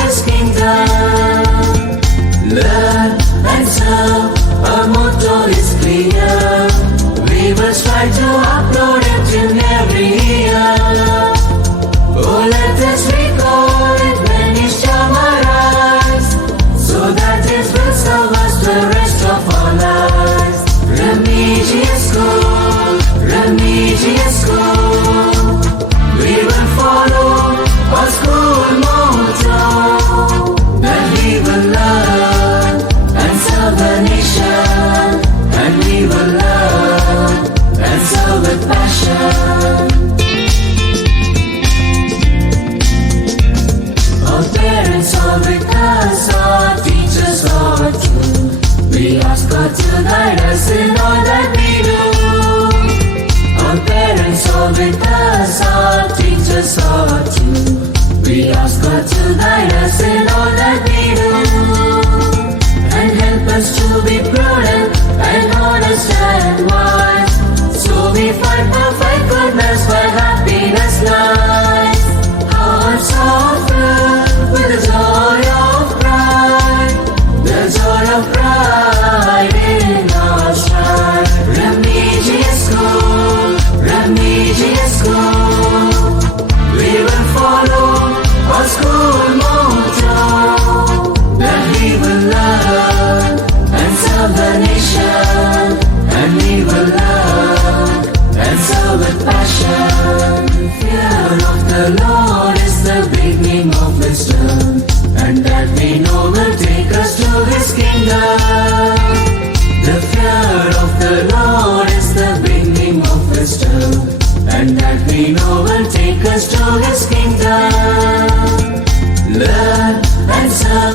His kingdom. Learn and serve, our motto is clear. We will strive to upload it in every year. Oh, let us recall it when each time arise, so that it will serve us the rest of our lives. Remedious school, remedious school. We will follow our school motto, that we will learn and serve the nation, and we will learn and serve with passion. Our parents are with us, our teachers are too. We ask God to guide us in all that we do. Our parents are with us, our teachers are too. We ask God to guide us in all that we do, and help us to be prudent and honest and wise. So we fight perfect goodness where happiness lies. Hearts are filled with the joy of pride, the joy of pride in our stride. Remedious school, remedious school. We will follow our school motto, that we will learn and serve the nation, and we will learn and serve with passion. Fear of the Lord is the beginning of wisdom, and that we know will take us to His kingdom. The fear of the Lord is the beginning of wisdom, and that we know will take us to His kingdom. Learn and serve.